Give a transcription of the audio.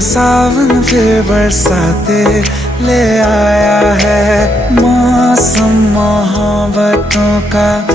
सावन फिर बरसाते ले आया है। मौसम मोहब्बतों का